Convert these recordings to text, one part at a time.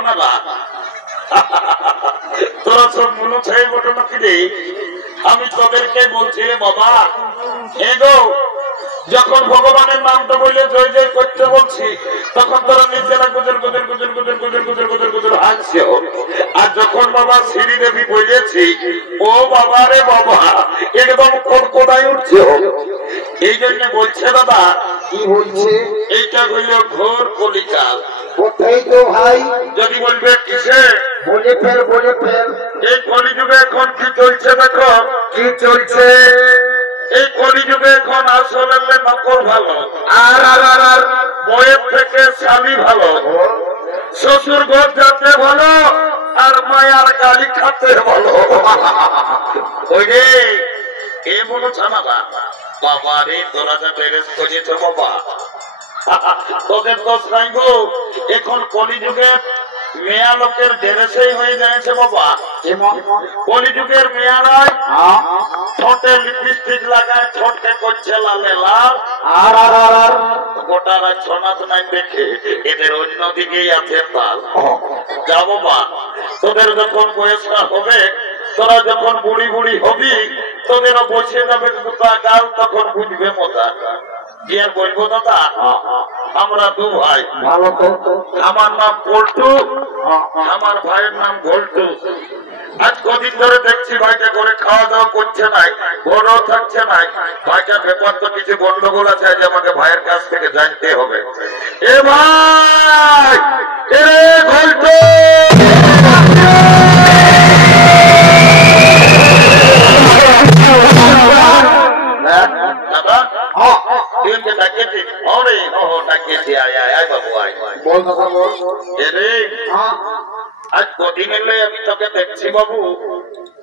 ছানারা তোরা সব মনে চাই ঘটনা কি রে? আমি তোদেরকে বলছি রে বাবা, এগো যখন ভগবানের নামটা বলে জয় জয় করতে বলছি তখন তোরা নিজেরা গুজর গুজর গুজর গুজর গুজর গুজর গুজর গুজর হাসছে। আর যখন বাবা শ্রী দেবী বলেছি ও বাবা রে বাবা একদম কড়কড়ায় উঠছে। এই জন্য বলছে দাদা, কি বলছে? এইটা হইল ঘোর কলিকাল। কোথায় তো ভাই? যদি বলবে কিসে, বলে ফেল বলে ফেল। এই কলিযুগে এখন কি চলছে দেখো, কি চলছে? এই কলিযুগে এখন আসলে নকল ভালো, আর আর আর আর বইয়ের থেকে স্বামী ভালো, শ্বশুর ঘর যাতে ভালো, আর মায়ার গালি খাতে ভালো। ওই রে এ বলো ছানাবা, বাবা রে তোরা যা বেরেস করেছ বাবা, তোদের দোষ নাই গো। এখন কলিযুগে মেয়া লোকের ড্রেসেই হয়ে যাচ্ছে বাবা। কলিযুগের মেয়ারাই ঠোঁটে লিপস্টিক লাগায়, ঠোঁটে করছে লালে লাল, আর আর আর আর গোটা রাত সনাত নাই দেখে এদের অন্য দিকেই আছে তাল। যা বাবা, তোদের যখন বয়সটা হবে, তোরা যখন বুড়ি বুড়ি হবি, তোদেরও বসে যাবে দুটা গাল, তখন বুঝবে মজা। কি আর বলবো দাদা, আমরা দু ভাই, ভালো তো। আমার নাম পল্টু, আমার ভাইয়ের নাম ঘোল্টু। আজ কদিন ধরে দেখছি ভাইটা করে খাওয়া দাওয়া করছে নাই, ঘরও থাকছে নাই। ভাইটার ব্যাপার তো কিছু গন্ডগোল আছে, আজ আমাকে ভাইয়ের কাছ থেকে জানতে হবে। এ ভাই, এ ঘোল্টু, দাদা তুই ডাকিয়েছিস? অরে ডাকিয়েছি, আয় আয় আয় বাবু আয়। বল দাদা বল। রে আজ কদিন এলে আমি তোকে দেখছি বাবু,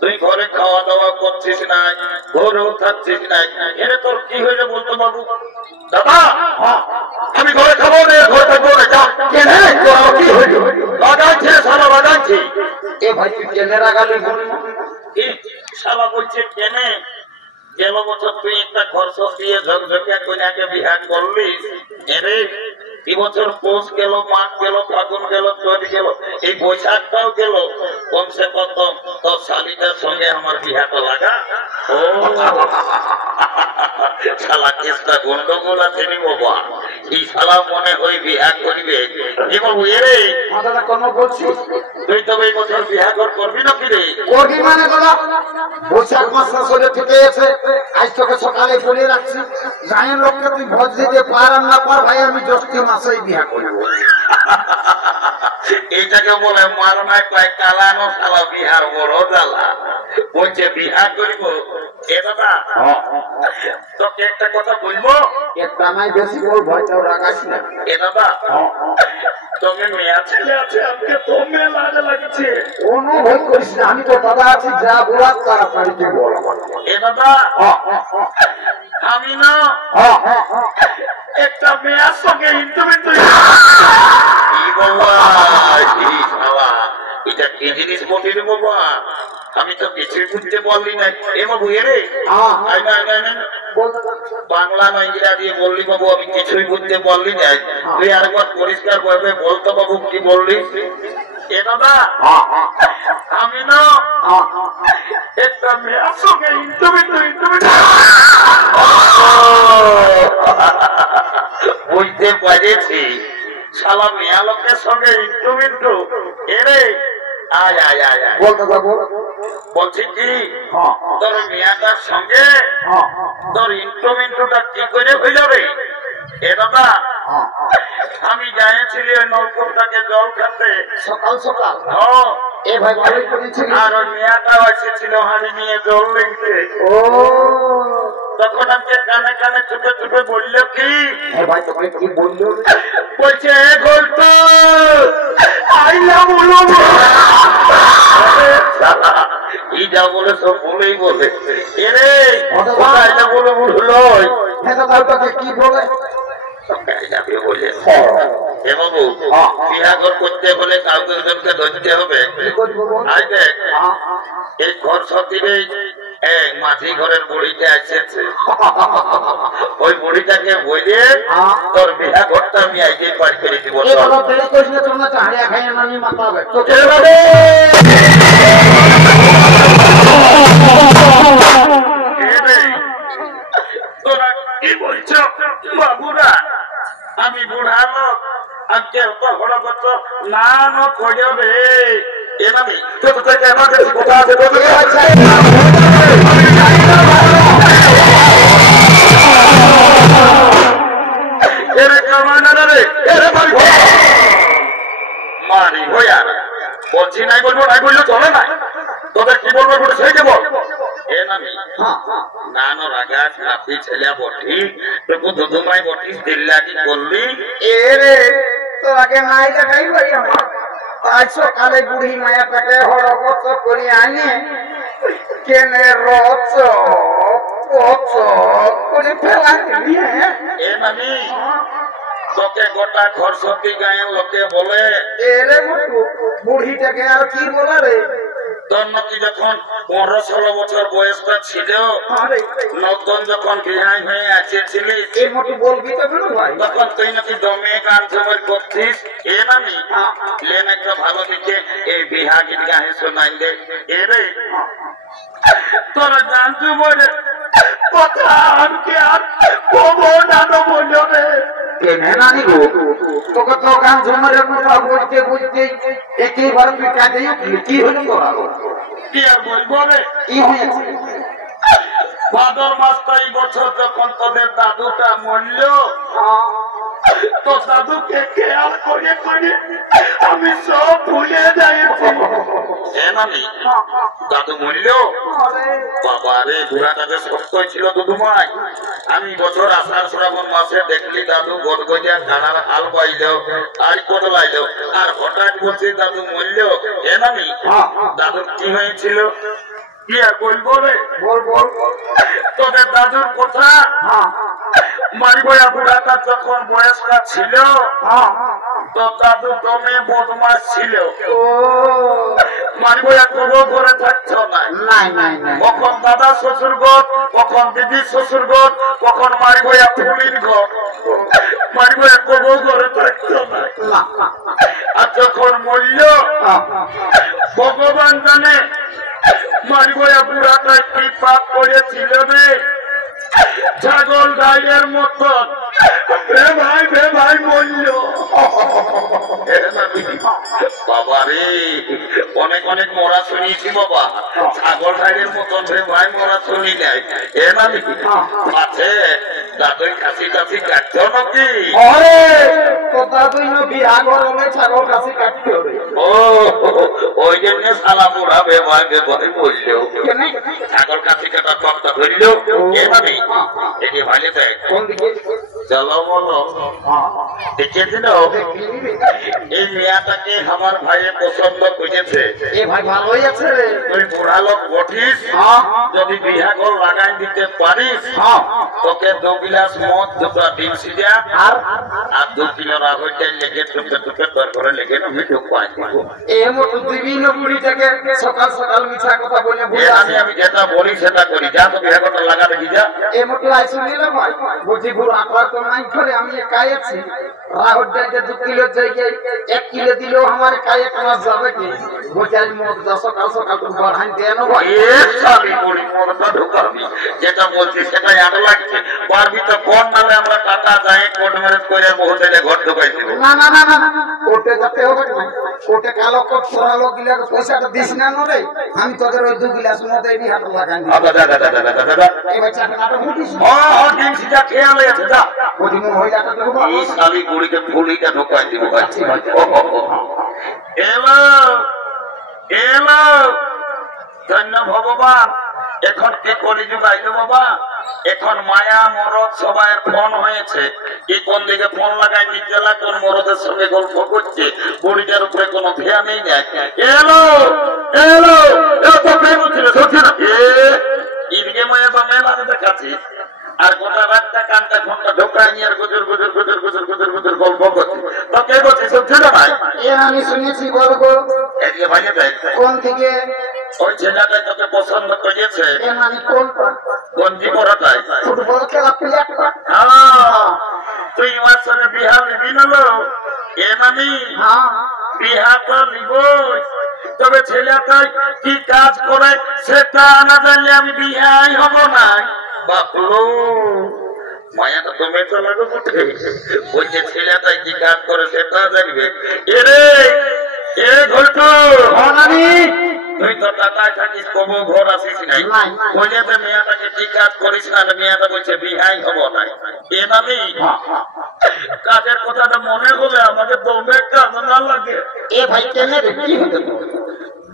তুই ঘরে খাওয়া দাওয়া করছিস না, ঘরেও থাকছিস না, এরে তোর কি হয়েছে বলতো বাবু? দাদা আমি ঘরে খাবো না, ঘরে থাকবো না। কি হয়েছে? লাগাচ্ছে সারা লাগাচ্ছি। এ ভাই তুই কেনে রাগালি বল? সারা বলছে কেনে? গেল বছর তুই একটা খরচ দিয়ে ঝকঝকে কন্যাকে বিহার করলিস, এরে এই বছর পৌষ গেল, মাঘ গেল, ফাগুন গেল, চৈত গেল, এই বৈশাখটাও গেল, কমসে কম তোর শালিটার সঙ্গে আমার বিহাটা লাগা। ও শালা কেসটা গন্ডগোল আছে নি বাবা, এই শালা মনে হয় বিহা করবে। এ বাবু এরে দাদা কোনো বলছিস? তুই তবে এই বছর বিহা করবি না ফিরে? করবি মানে দাদা বৈশাখ মাস আসলে থেকে এসে আজ তোকে সকালে বলে রাখছি, জানেন লোককে তুই ভোজ দিতে পার না পার ভাই, আমি জ্যৈষ্ঠ মাসেই বিয়া করব। এইটাকে বলে মারনায় পায় কালানো, শালা বিহার বড় জ্বালা। বলছে বিহা করব। এ দাদা তোকে একটা কথা বলবো, একটা নাই বেশি বল, ভয়টাও রাখাস না। এ দাদা তোকে মেয়া ছেলে আছে, আমাকে তো মেয়ে লাজ লাগছে। কোনো ভয় করিস না, আমি তো দাদা আছি, যা বলার তাড়াতাড়ি তুই বল। এ দাদা আমি না একটা মেয়ের সঙ্গে ইন্টারভিউ। এটা কি জিনিস বলি রে বাবা, আমি তো কিছুই বুঝতে পারলি না। এ বাবু এরে বাংলা না ইংরাজি বললি বাবু, আমি কিছুই বুঝতে পারলি না। তুই আরেকবার পরিষ্কার ভাবে বলতো বাবু কি বললি? এ দাদা আমি না একটা মেয়ের সঙ্গে বুঝতে পেরেছি, শালা মেয়া লোকের সঙ্গে ইন্টু এরে আয় আয় আয় আয়। বলছি কি তোর মেয়াটার সঙ্গে তোর ইন্টুটা কি করে হইল রে? এ দাদা আমি যাইছিলি ওই নলকূপটাকে জল খাতে সকাল সকাল। এ ভাই ভালোই করেছিস। আর ওই মেয়াটাও এসেছিল হাড়ি নিয়ে জল লিখতে। ও তখন আমাকে কানে কানে চুপে চুপে বললো কি? ভাই তোকে কি বললো? বলছে ঘোল্টু আইলা বলো। এই যা বলে সব বলেই বলে। এরে আইলা বলো বললো। তোকে কি বলে? যাবে বলে এ বাবু বিয়া ঘর করতে হলে কাউকে একজনকে ধরতে হবে। আই দেখ এই ঘর সতীরে মাঝি ঘরের বুড়িটা এসেছে, ওই বুড়িটাকে বলে তোর বিয়া ঘরটা আমি আগে পার করে দিব। তোরা কি বলছ বাবুরা? আমি বুড়া লোক, আজকে বড় কত না করবে এভাবে কোথা আছে মারি ভয়া বলছি নাই বলবো, নাই বললে চলে না। তোদের কি বলবো সেইকে বল। এ নামি নানো রাগাস নাতি ছেলে বটি তোকে দুধুমাই বটিস দিল্লাটি করলি। এ রে তোকে নাই দেখাই পারি আমার আজ সকালে বুড়ি মায়াটাকে হড়গত করে আনে কেনে রচ পচ করে ফেলা দিলি। এ নামি তোকে গোটা ঘর সত্যি গায়ের লোকে বলে এরে বুড়িটাকে আর কি বলে রে? তোর নাকি যখন 15-16 বছর বয়সটা ছিল, নতুন যখন বিহাই হয়ে আসেছিলি, বলবি তো ভাই তখন তুই নাকি দমে গান জমের করছিস। এ নামি লেন একটা ভালো দিকে এই বিহা গীত গাহে শোনাই দে। এরে তোরা জানতে বলে কথা আমাকে আর কবো জানো বলবে কেনে নানি গো তোকে তো গান ঝুমারের কথা বলতে বলতে একেবারে তুই কাঁদে কি হলো তোরা? কি আর বলবো রে? কি হয়েছে? ভাদর মাসটা এই বছর যখন তোদের দাদুটা মরল, তো দাদুকে খেয়াল করে করে আমি সব ভুলে যাইছি। দাদু মরল বাবা রে, ঘোড়াটাকে সত্য ছিল দুধুমাই। আমি বছর আষাঢ় শ্রাবণ মাসে দেখলি দাদু গদগদিয়া কানার হাল বাইল আর কদলাইল, আর হঠাৎ বলছি দাদু মরল। এ নামি দাদুর কি হয়েছিল কি আর বলবো রে? তোদের দাদুর কথা মারিবয়া বুড়াটা যখন বয়সটা ছিল, তো দাদু দমে বদমাস ছিল। মারিবয়া তবু ঘরে থাকতো না। কখন দাদা শ্বশুর ঘর, কখন দিদির শ্বশুর ঘর, কখন মারিবয়া ফুলির ঘর। মারিবয়া তবু ঘরে থাকতো না। আর যখন মরল ভগবান জানে মারিবয়া বুড়াটা কি পাপ করেছিল রে। ছাগল গাইয়ের মতন বে ভাই মরল। বাবা রে অনেক অনেক মরা শুনিয়েছি বাবা, ছাগল গাইয়ের মতন বে ভাই মরা শুনি নাই। এ নামি আছে দাদুই কাশি কাশি কাটছো নাকি? দাদুই বিয়া করলে ছাগল কাশি কাটতে হবে। ও ওই জন্য সালা বুড়া বে ভাই মরল। ছাগল কাশি কাটা টকটা ধরল। এভাবে এটি ভালো দেখ চলো বলো দেখেছিল এই মেয়াটাকে আমার ভাইয়ে পছন্দ করেছে। ভাই ভালোই আছে রে, তুই বুড়া লোক বটিস, যদি বিহা ঘর লাগাই দিতে পারিস তোকে 2 গিলাস মদ, 2টা ডিম সিজা আর 2 কিলো রাগের ডাল লেগে টুকে টুকে তোর ঘরে লেগে আমি ঢুকাই দিব। বিভিন্ন বুড়িটাকে সকাল সকাল মিছা কথা বলে আমি যেটা বলি সেটা করি। যা তো বিহা ঘরটা লাগা দেখি যা। এ মতো আইসি নিল ভাই বুঝি বুড়ো আপনার তো নাই করে আমি একাই আছি। রাগের ডালটা 2 কিলোর জায়গায় 1 কিলো দিলেও আমার কায়ে কানা যাবে কি? বুঝাই মদ সকাল সকাল তো বাড়াই দেন ভাই। সালি বুড়ি মদটা ঢুকাবি, যেটা বলছি সেটাই আরো লাগছে। পারবি তো কোন নামে আমরা টাকা যাই কোর্ট ম্যারেজ করে হোটেলে ঘর ঢুকাই দেবো। না না না না কোর্টে যেতে হবে না, কোর্টে কালো কোট সরালো গিলা পয়সাটা দিস না রে। আমি তোদের ওই 2 গিলাস মদ এই হাত লাগাই দিই। এবার চাকরাটা মুটিস ডিম সিজা খেয়াল আছে যা ওই মহিলাটা তো এই সালি বুড়িকে ফুলিটা ঢুকাই দিব। এলো এলো ধন্য ভগবান। এখন কে কলিযুগ আইলো বাবা? এখন মায়া মরদ সবাই ফোন হয়েছে। কি কোন দিকে ফোন লাগাই নিজেলা কোন মরদের সঙ্গে গল্প করছে, বুড়িটার উপরে কোনো ধ্যান নেই। এলো এলো তো প্রেম ছিল সত্যি না ঈদকে মায়া বা মেলা দেখাচ্ছি। আর গোটা রাতটা কানটা ঘন্টা ঢোকায় নিয়ে আর গুজর গুজর গুজর ভাইয়া দেখ কোন থেকে? ওই ছেলেটা তোকে পছন্দ করেছে এ মানে কোনটা? গঞ্জি পরাটাই ফুটবল খেলা প্লেয়ারটা? তুই আমার সঙ্গে বিহা নিবি না লো? এ মানে হ্যাঁ বিহা তো নিব, তবে ছেলেটা কি কাজ করে সেটা না জানলে আমি বিহাই হব না। বাপলো মায়াটা তো মেট্রো মেট্রো করতে ওই যে ছেলেটাই কি কাজ করে সেটা জানবে। এরে এ ঘটু তুই তো টাকায় থাকিস, কবু ঘর আসিস নাই, বলেতে মেয়েটাকে কি কাজ করিস না, মেয়েটা বলছে বিহাই হব না। এ মানে কাজের কথাটা মনে হলে আমাকে দমে কাজ না লাগে। এ ভাই কেন রে, কি হতো?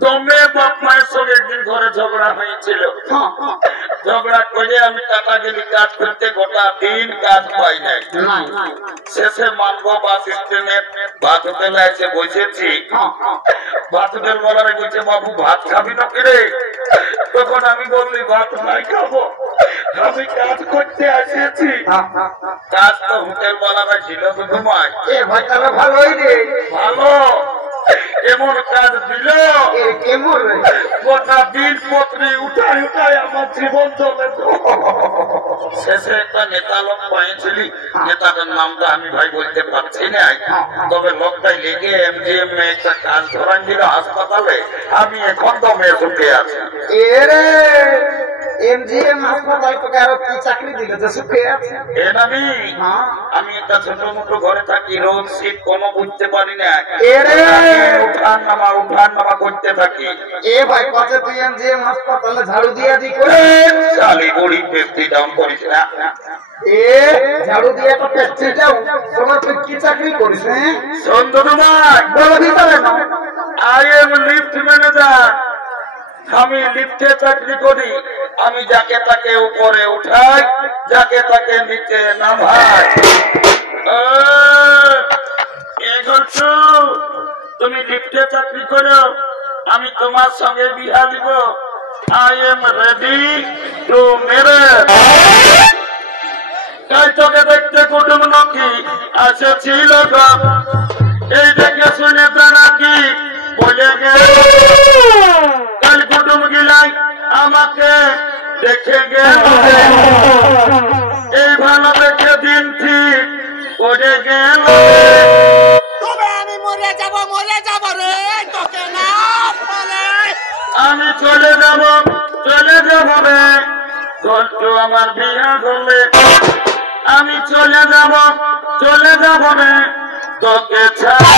দমে বাপ মায়ের সঙ্গে একদিন ঘরে ঝগড়া হয়েছিল, ঝগড়া করে আমি টাকা গেলি কাজ করতে, গোটা দিন কাজ পাই নাই। শেষে মানব বাস স্ট্যান্ডে ভাত হোটেলে এসে বসেছি, ভাত হোটেল বলারে বলছে বাবু ভাত খাবি না কিরে? তখন আমি বললি ভাত নাই খাবো, আমি কাজ করতে আসেছি। কাজ তো হোটেল বলারা ছিল ঘুমায়। এ ভাই তাহলে ভালোই রে, ভালো এমন কাজ দিল কেমন রে? গোটা দিন পত্নী উঠায় উঠায় আমার জীবন চলে। শেষে একটা নেতা লোক পাইছিলি, নেতাটার নামটা আমি ভাই বলতে পারছি না, তবে লোকটাই লেগে এমজিএম একটা কাজ ধরান দিল হাসপাতালে, আমি এখন দমে সুখে আছি। এরে এমজিএম হাসপাতাল তোকে আরো কি চাকরি দিল যে সুখে আছে? এ নামি আমি একটা ছোট মোটো ঘরে থাকি, রোদ শীত কোনো বুঝতে পারি না, উঠান নামা করতে থাকি। এ ভাই পাশে তুই এমজিএম হাসপাতালে ঝাড়ু দিয়া দি করে শালি বুড়ি পেস্টি ডাউন করিস না। এ ঝাড়ু দিয়া তো পেস্টি দাও, তোমার তুই কি চাকরি করিস? হ্যাঁ সুন্দর ভাই বলো ভিতরে না। আই এম লিফট ম্যানেজার, আমি লিফটে চাকরি করি, আমি যাকে তাকে উপরে উঠাই, যাকে তাকে নিচে নামাই। তুমি লিফটে চাকরি করো, আমি তোমার সঙ্গে বিহা দিব। I am ready to marriage. তাই তোকে দেখতে কুটুম নাকি এসেছিল, এই দেখে শুনে তারা কি বলে গেল, কাল কুটুম গিলাই আমাকে দেখে গেল, এই ভালো দেখে দিন ঠিক করে গেল। আমি মরে যাব রে, তোকে না বলে আমি চলে যাব রে, ঘটু আমার বিয়া করলে আমি চলে যাব রে, তোকে ছাড়া